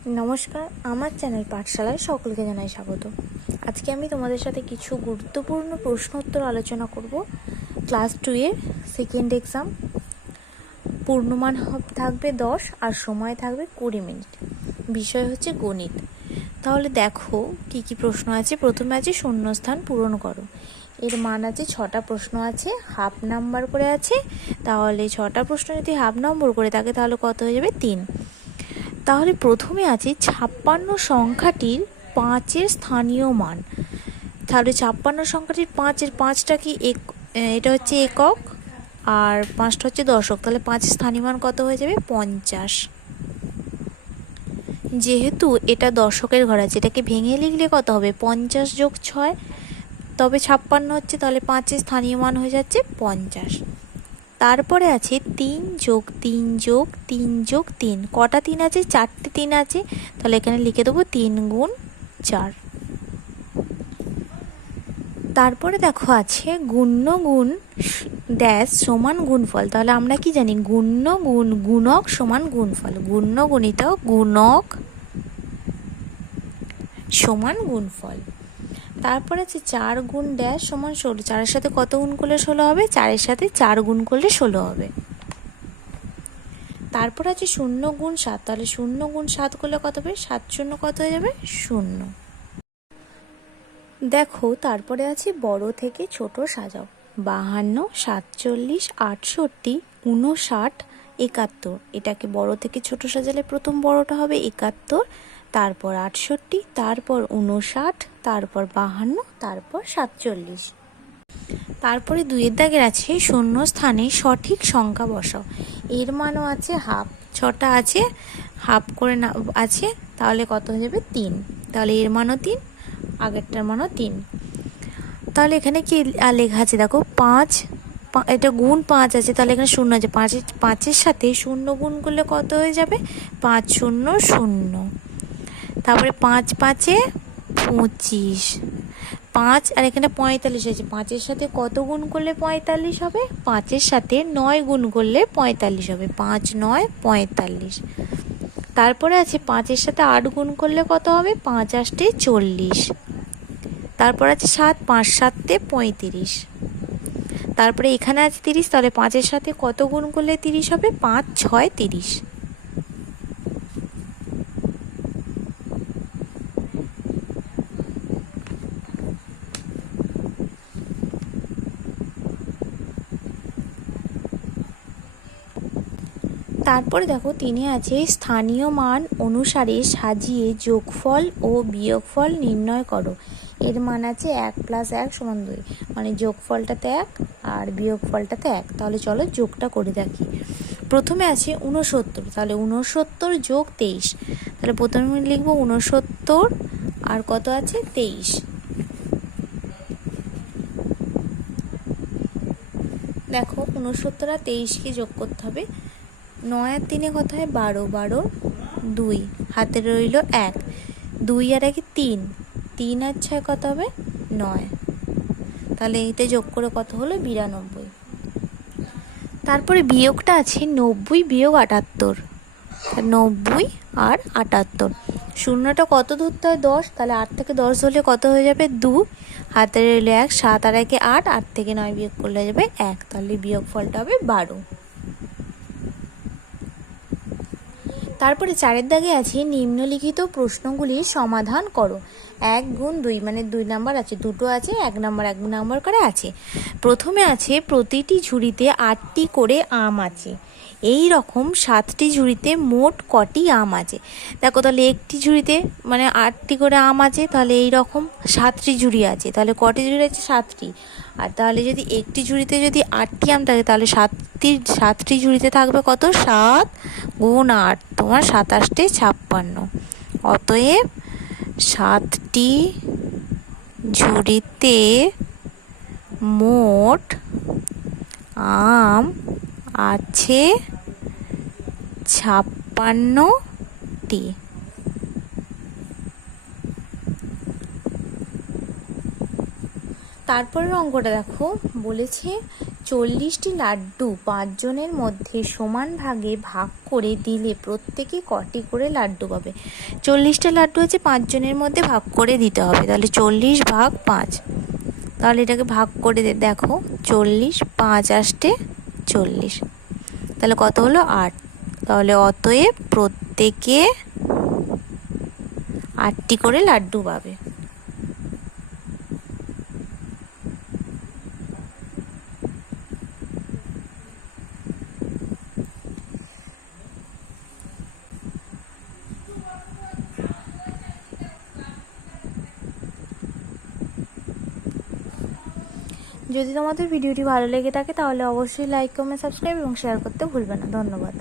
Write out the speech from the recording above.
নমস্কার, আমার চ্যানেল পাঠশালায় সকলকে জানাই স্বাগত। আজকে আমি তোমাদের সাথে কিছু গুরুত্বপূর্ণ প্রশ্ন উত্তর আলোচনা করব। ক্লাস 2 এর সেকেন্ড এক্সাম। পূর্ণমান থাকবে 10 আর সময় থাকবে 20 মিনিট। বিষয় হচ্ছে গণিত। তাহলে দেখো কি কি প্রশ্ন আছে। প্রথমে আছে শূন্যস্থান পূরণ করো। এর মান আছে 6টা প্রশ্ন আছে, হাফ নাম্বার করে আছে। তাহলে 6টা প্রশ্ন যদি হাফ নম্বর করে থাকে তাহলে কত হয়ে যাবে? 3। তাহলে প্রথমে আছে 56 সংখ্যাটির 5-এর স্থানীয় মান। তাহলে 56 সংখ্যাটির 5-এর 5টা কি এটা হচ্ছে একক আর 5টা হচ্ছে দশক। তাহলে 5-এর স্থানীয় মান কত হয়ে যাবে? 50। যেহেতু এটা দশকের ঘর আছে, এটাকে ভেঙে লিখলে কত হবে? 50 যোগ 6, তবে 56 হচ্ছে, তাহলে 5-এর স্থানীয় মান হয়ে যাচ্ছে 50। তারপরে আছে 3 যোগ 3 যোগ 3 যোগ 3। কটা 3 আছে? 4টে 3 আছে। তাহলে এখানে লিখে দেবো 3 গুণ 4। তারপরে দেখো আছে গুণ্য গুণ ড্যাশ সমান গুণফল। তাহলে আমরা কি জানি? গুণ্য গুণ গুণক সমান গুণফল। গুণ্য গুণিত গুণক সমান গুণফল। তারপর আছে 4 গুণ ড্যাশ সমান 16। 4-এর সাথে কত গুণ করলে 16 হবে? 4-এর সাথে 4 গুণ করলে 16 হবে। তারপর আছে 0 গুণ 7। তাহলে 0 গুণ 7 করলে কত হবে? 7 শূন্য কত হয়ে যাবে? 0। দেখো তারপরে আছে বড় থেকে ছোট সাজাও। 52, 47, 68, 59, 71। এটাকে বড় থেকে ছোট সাজালে প্রথম বড়টা হবে 71, তারপর 68, তারপর 59, তারপর 52, তারপর 47। তারপরে 2-এর দাগের আছে শূন্য স্থানে সঠিক সংখ্যা বসাও। এর মানও আছে হাফ। 6টা আছে, হাফ করে না আছে, তাহলে কত হয়ে যাবে? 3। তাহলে এর মানও 3, আগেরটার মানও 3। তাহলে এখানে কি লেখা আছে দেখো? 5, এটা গুণ 5 আছে, তাহলে এখানে 0 আছে। 5-এর সাথে 0 গুণ করলে কত হয়ে যাবে? 5 0 0। তারপরে 5 5-এ 25, 5 আর এখানে 45 আছে। 5-এর সাথে কত গুণ করলে 45 হবে? 5-এর সাথে 9 গুণ করলে 45 হবে। 5 9 45। তারপরে আছে 5-এর সাথে 8 গুণ করলে কত হবে? 5 8 40। তারপর আছে 7, 5 7 35। তারপরে এখানে আছে 30। তাহলে 5-এর সাথে কত গুণ করলে 30 হবে? 5 6 30। তারপরে দেখো 3-এ আছে স্থানীয় মান অনুসারে সাজিয়ে যোগফল ও বিয়োগফল নির্ণয় করো। এর মান আছে 1 + 1 = 2, মানে যোগফলটাতে 1 আর বিয়োগফলটাতে 1। তাহলে চলো যোগটা করে দেখি। প্রথমে আছে 69। তাহলে 69 যোগ 23। তাহলে প্রথমে লিখবো 69 আর কত আছে? 23। দেখো 69 আর 23কে যোগ করতে হবে। 9 আর 3 কত হয়? 12, 12 2, হাতে রইল 1। 2 আর 1 3, 3 আর 6 কত হবে? 9। তাহলে এইটা যোগ করে কত হলো? 92। তারপরে বিয়োগটা আছে 90 বিয়োগ 78। 90 আর 78। শূন্যটা কত ধরতে হয়? 10। তাহলে 8 থেকে 10 হলে কত হয়ে যাবে? 2, হাতে রইল 1। 7 আর 1 8, 8 থেকে 9 বিয়োগ করলে হয়ে যাবে 1। তাহলে বিয়োগ ফলটা হবে 12। তারপরে 4-এর দাগে আছে নিম্নলিখিত প্রশ্নগুলির সমাধান করো। 1 গুণ 2, মানে 2 নাম্বার আছে, দুটো আছে, 1 নাম্বার 1 নাম্বার করে আছে। প্রথমে আছে প্রতিটি ঝুড়িতে 8টি করে আম আছে। এই রকম 7টি ঝুড়িতে মোট কটি আম আছে? দেখো তাহলে একটি ঝুড়িতে মানে 8টি করে আম আছে, তাহলে এই রকম 7টি ঝুড়ি আছে। তাহলে কটি ঝুড়ি আছে? 7টি। আর তাহলে যদি একটি ঝুড়িতে যদি 8টি আম থাকে, তাহলে 7টি ঝুড়িতে থাকবে কত? 7 গুণ 8 তোমার 27 56। অতএব 7টি ঝুড়িতে মোট আম আছে 56টি। তারপরের অঙ্কটা দেখো, বলেছে 40টি লাড্ডু 5 জনের মধ্যে সমান ভাগে ভাগ করে দিলে প্রত্যেকে কটি করে লাড্ডু পাবে? 40টা লাড্ডু আছে, 5 জনের মধ্যে ভাগ করে দিতে হবে, তাহলে 40 ভাগ 5। তাহলে এটাকে ভাগ করে দেখো, 40 5 আসতে 40, তাহলে কত হলো 8। তাহলে অতএব প্রত্যেকে 8টি করে লাড্ডু পাবে। যদি তোমাদের ভিডিওটি ভালো লেগে থাকে তাহলে অবশ্যই লাইক, কমেন্ট, সাবস্ক্রাইব এবং শেয়ার করতে ভুলবে না। ধন্যবাদ।